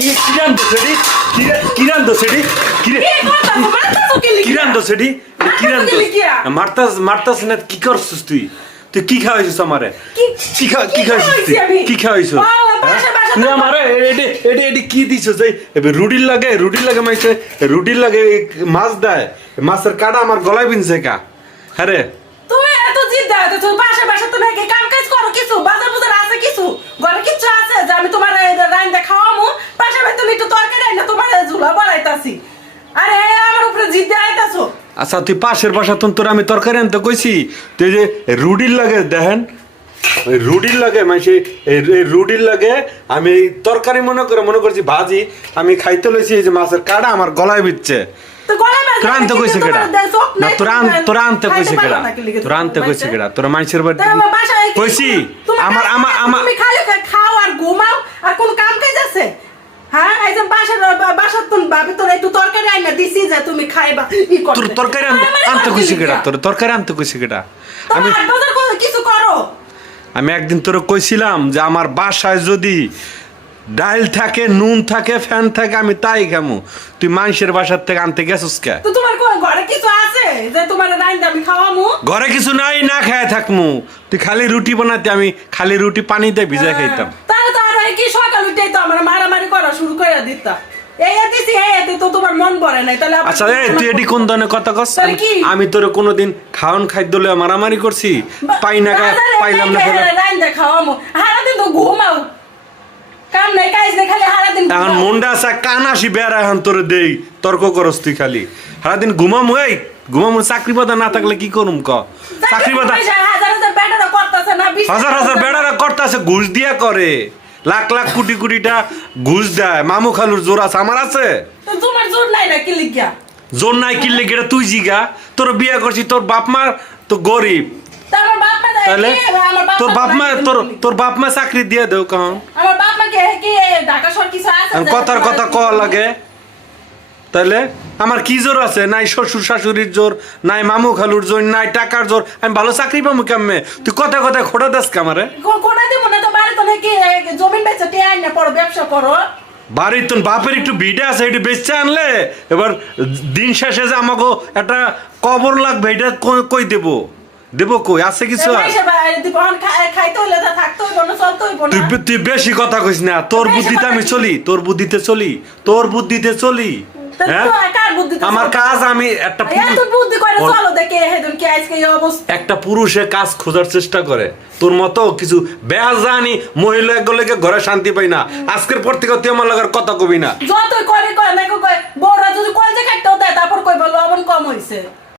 কি কিরান মারতাস মারতাস না কি করছিস তুই? তুই কি খাওয়াইছিস আমারে? কি- কি খাওয়াইছিস? কি খাওয়াইছিস? বাবা, বাসা, বাসা তুই আমারে এডি এডি এডি কি দিছিস? এই এবে রুডির লাগে রুডির লাগে মাইছে রুডির লাগে মাছ দেয়। মাছের কাটা আমার গলায় বিনছে কা। হ্যাঁ রে? তুমি এত জিদ তো বাসা বাসা তো কাম কাজ করো কিছু? বাজার বুজার আছে কিছু? ঘরে কিছু আছে? যে আমি তোমার রাইন্দা খাওয়ামু পাশে ভাই তুমি একটু তরকারি আইনা তোমার ঝুলা বাড়াইতাছি আরে আমার উপরে জিদ দিয়ে আইতাছো আচ্ছা তুই পাশের বাসা তো তোর আমি তরকারি আনতে কইছি। তুই যে রুডির লাগে দেখেন রুডির লাগে মানে এই রুডির লাগে আমি তরকারি মনে করে মনে করছি ভাজি আমি খাইতে লইছি এই যে মাছের কাটা আমার গলায় বিচ্ছে কইছে কেডা? না নাই, তোর আন তুমি তোর আনতে খাইতে কইছে কেডা? লিগে তোর আনতে তোমার কইছে বাড়িতে? কেডা? তোর মানুষের বাড়ি আমার বাসায় কইছি আমার আমার আমার তুমি খালি খাও আর ঘুমাও আর কোন কাম কাজ আছে হ্যাঁ এই যে বাসার বাসার তুমি ভাবি তোর একটু তরকারি আইনা দিছি যে তুমি খাইবা ই। তোর তরকারি আন- আমার মানে আনতে করতে কইছে কেডা? তোর তরকারি আনতে কইছে কেডা? আমি কিছু করো। আমি একদিন তোরে কইছিলাম যে আমার বাসায় যদি ডাইল থাকে নুন থাকে ফ্যান থাকে আমি তাই খামু। তুই মানুষের বাসার থেকে আনতে গেছিস কে? তো তোমার ঘরে কিছু আছে যে তোমার রাইন্দা আমি খাওয়ামু? ঘরে কিছু নাই না খায় থাকমু। তুই খালি রুটি বানাতে আমি খালি রুটি পানিতে ভিজে খাইতাম। তাহলে তো আর কি সকাল উঠেই তো আমার মারামারি করা শুরু করে দিতা। আচ্ছা এই তুই এটি কোন ধরনের কথা কস? আমি তোরে কোনোদিন খাওয়ান খাদ্য লয়ে মারামারি করছি পাই না পাইলাম না ঘুমাও। কাম নাই কাজ নাই খালি এখন। মন্ডা আছে বেড়া এখন তোরে দেই তর্ক করস তুই খালি। সারাদিন ঘুমাম এই ঘুমাম চাকরি পাতা না থাকলে কি করুম ক? চাকরি পাতা হাজার হাজার বেটারা করতেছে না হাজার হাজার বেড়ারা করতেছে ঘুষ দিয়া করে। লাখ লাখ কোটি কোটিটা ঘুষ দেয়। মামু খালুর জোর আছে আমার আছে? তোমার জোর নাই না কি লিখিয়া জোর নাই কিনলে গেটা তুই জিগা। তোর বিয়ে করছি তোর বাপ মা তো গরিব। তাহলে তোর বাপ মা তোর তোর বাপ মা চাকরি দিয়ে দেও কখন আমার বাপ মা কে কি? ঢাকা শহর কিছু আছে কথার কথা কি? লাগে? তাহলে আমার কি জোর আছে? নাই শ্বশুর শাশুড়ির জোর নাই মামু খালুর জোর নাই টাকার জোর। আমি ভালো চাকরি পাবো কেমনে? তুই কথা কথা খোটা দাস কামারে কো- কোনা দিব না তো বাড়ি তো জমিন বেচে কে আইন না পড়ো ব্যবসা করো। বাড়ির তো বাপের একটু ভিটে আছে একটু বেচতে আনলে এবার দিন শেষে যে আমাকে একটা কবর লাগবে এটা কই- দেব? দেব কই? আছে কিছু তুই বেশি কথা কইস না তোর বুদ্ধিতে আমি চলি তোর বুদ্ধিতে চলি তোর বুদ্ধিতে চলি। হ্যাঁ? আমার কাজ আমি একটা বুদ্ধি করে চলো দেখে হেদুন কি আজকে এই অবস্থা। একটা পুরুষে কাজ খোঁজার চেষ্টা করে। তোর মতো কিছু বেহাজানি মহিলা গুলোকে ঘরে শান্তি পাই না। আজকের পর থেকে তুই আমার লাগার কথা কবি না। যতই করে কয় না কয় বউরা যদি কলজে কাটতেও দেয় তারপর কইবা লবণ কম হইছে।